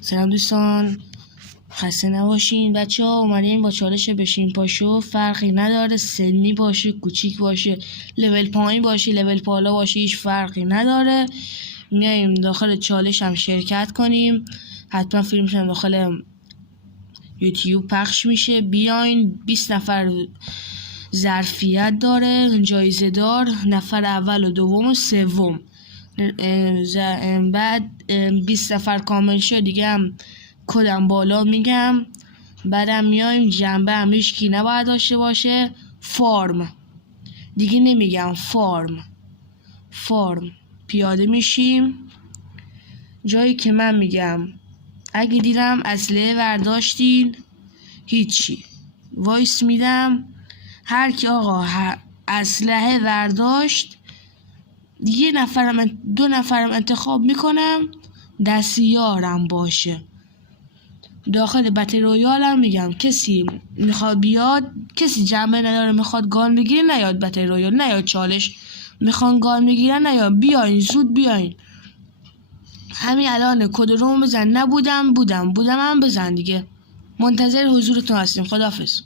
سلام دوستان، خسته نباشین بچه ها. اومدیم با چالش بشین پاشو. فرقی نداره سنی باشه، کوچیک باشه، لول پایین باشه، لول بالا باشه، هیچ فرقی نداره. میایم داخل چالش هم شرکت کنیم. حتما فیلمش هم داخل یوتیوب پخش میشه. بیاین 20 نفر ظرفیت داره، جایزه دار، نفر اول و دوم و سوم. بعد 20 نفر کامل شد دیگه هم کدم بالا میگم. بعدم میایم جنبه هم هیچکی نباید داشته باشه. فارم دیگه نمیگم، فارم پیاده میشیم جایی که من میگم. اگه دیدم اسلحه برداشتین هیچی، وایس میدم. هر کی آقا اسلحه برداشت دو نفرم انتخاب میکنم دستیارم باشه. داخل بتل رویالم میگم کسی میخواد بیاد، کسی جنبه نداره میخواد گان بگیره نیاد بتل رویال، نیاد چالش میخوان گان بگیرن نیاد. بیاین زود بیاین، همین الان کد روم بزن. نبودم بودم هم بزن دیگه. منتظر حضورتون هستیم. خداحافظ.